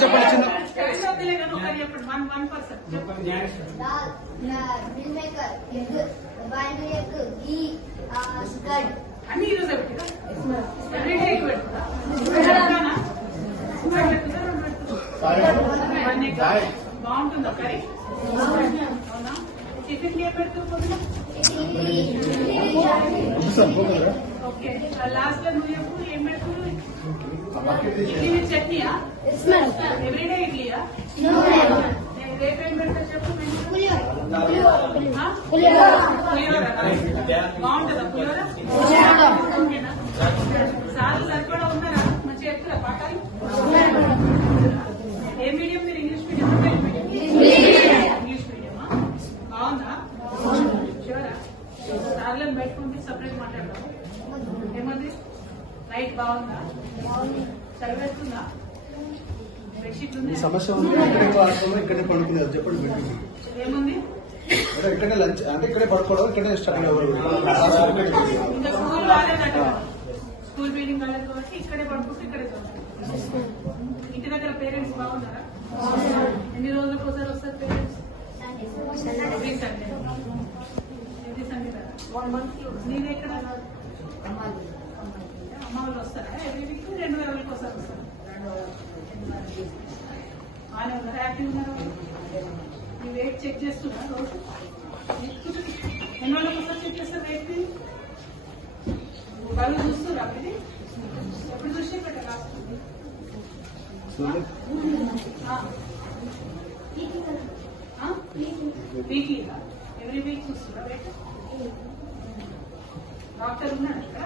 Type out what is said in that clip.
చెప్పండి చిన్న అన్ని ఈరోజు బాగుంటుందా కర్రీ? అవునా? టిఫిన్ ఏ పెడుతుంది? ఓకే. లాస్ట్ లో నువ్వు ఎప్పుడు ఏం పెడుతుంది? ఇడ్లీ విత్ చట్నీయా? ఎవ్రీడే ఇడ్లీయా? రేపేం పెడతా చెప్పు. బాగుంటుందా పులిహోర? ఓకేనా? సార్లు సరిపడా ఉన్నారా? మంచిగా చెప్తారా పాఠాలు? ఏ మీడియం మీరు? English medium? ఇంగ్లీష్ మీడియమా? బాగుందా? చూడరా సార్లను పెట్టుకుంటే సపరేట్ మాట్లాడతాము. ఏమంది? నైట్ బాగుందా? చదివేస్తుందా? బెడ్షీట్ సమస్య ఇక్కడే పడుకునేది చెప్పండి. ఏముంది? ఇక్కడే లంచ్ అంటే ఇక్కడే పడుకోవడం, ఇక్కడే స్టడీ ఇంకా స్కూల్ కాలేదట, స్కూల్ బిల్డింగ్ కాలేదు కాబట్టి ఇక్కడే పడుకుంటే ఇక్కడే చదువుతారు. ఇంటి దగ్గర పేరెంట్స్ బాగున్నారా? ఎన్ని రోజులకు ఒకసారి వస్తారు parents? Every Sunday. Every Sunday కదా? 1 month. నేను ఎక్కడ అమ్మ వాళ్ళు వస్తారా? ఎవ్రీ వీక్ 2 రోజులకు ఒకసారి వస్తారు. బాగానే ఉన్నారు, హ్యాపీ ఉన్నారు. మీ వెయిట్ చెక్ చేస్తున్నా రోజు? ఎన్ని రోజులకు ఒకసారి చెక్ చేస్తారు వెయిట్? వాళ్ళు చూస్తున్నా ఇది ఎప్పుడు చూసి ఇక్కడ రాస్తుంది? వీక్లీగా? ఎవ్రీ వీక్ చూస్తున్నా వెయిట్? డాక్టర్ ఉన్నాడు ఇక్కడ?